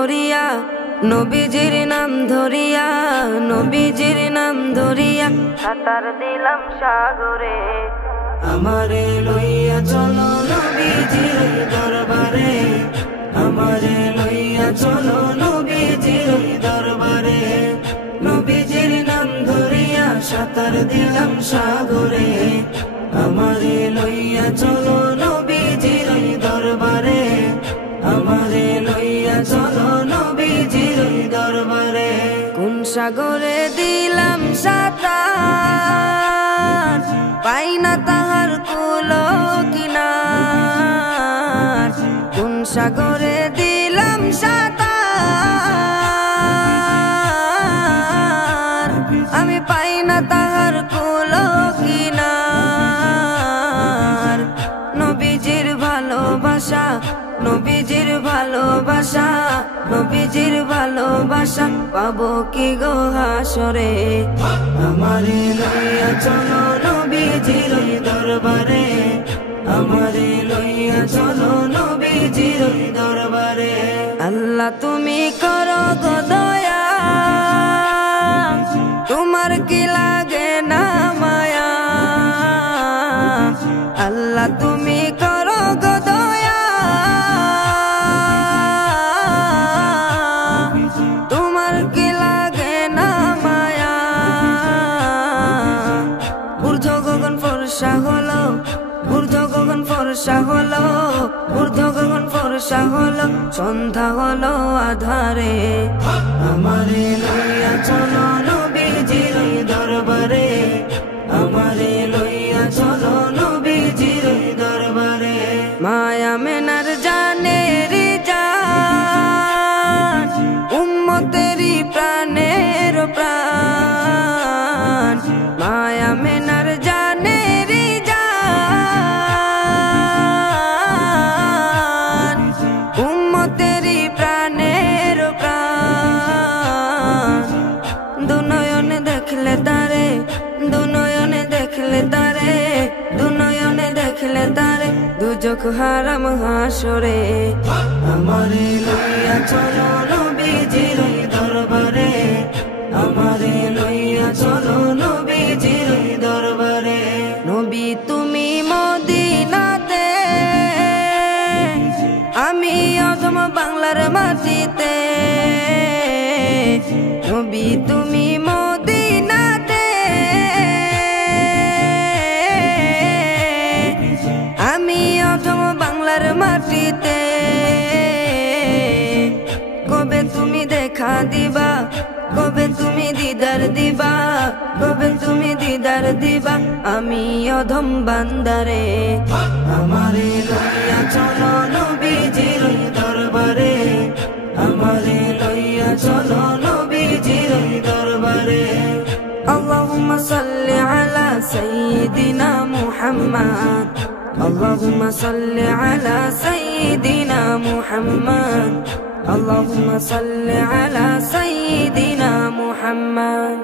ধরিয়া নবীজির নাম ধরিয়া নবীজির নাম ধরিয়া সাঁতার দিলাম সাগরে। আমারে লইয়া চলো নবীজির দরবারে, আমারে লইয়া চলো নবীজির দরবারে। নবীজির নাম ধরিয়া সাঁতার দিলাম সাগরে। আমারে লইয়া চলো নবীজির দরবারে, আমারে লইয়া চলো নবীজির দরবারে। কোন সাগরে দিলাম সাঁতার, পাই না তাহার কুল কিনার। কোন সাগরে দিলাম সাঁতার, আমি পাই না তাহার কুল কিনার। নবীজির ভালোবাসা, নবীজির ভালোবাসা, নবীজির ভালোবাসা পাবো কি গো হাসরে। আমারে লইয়া চলো নবীজির দরবারে, আমারে লইয়া চলো নবীজির দরবারে। আল্লাহ তুমি করো গো দয়া, তোমার কি লাগে না মায়া। আল্লাহ তুমি করো গো দয়া, তোমার কি লাগে না মায়া। ঊর্ধ্ব গগন ফর্সা হলো, ঊর্ধ্ব গগন ফর্সা হলো, ঊর্ধ্ব গগন ফর্সা হলো, সন্ধ্যা হলো আধারে। আমারে লইয়া চলো নবীজির দরবারে, আমারে লইয়া চলো নবীজির দরবারে। মায়া মেনার জানের জান, উম্মতেরি প্রাণের প্রাণ। মায়া মেনার জানের জান, উম্মতেরি প্রাণের প্রাণ। দুনয়নে দেখলে তারে, দুনয়নে দেখলে তারে, দুনয়নে দেখলে তারে, দুজখ হারাম হাসরে। আমারে লইয়া চলো নবীজির দরবারে, আমারে লইয়া চলো নবীজির দরবারে। নবী তুমি মদিনাতে, আমি অধম বাংলার মাটিতে। নবী তুমি মদিনাতে, আমি অধম বাংলার মাটিতে। কবে তুমি দেখা দিবা, কবে তুমি দিদার দিবা, কবে তুমি দিদার দিবা, আমি অধম বান্দারে। আমারে লইয়া চলো নবীজির দরবারে, আমারে লইয়া চলো নবীজির দরবারে। আল্লাহুম্মা সাল্লি আলা সাইয়্যিদিনা মুহাম্মদ, আল্লাহুম্মা সাল্লি আলা সাইয়্যিদিনা মুহাম্মদ, আল্লাহুম্মা সাল্লি আলা সাইয়্যিদিনা মুহাম্মদ।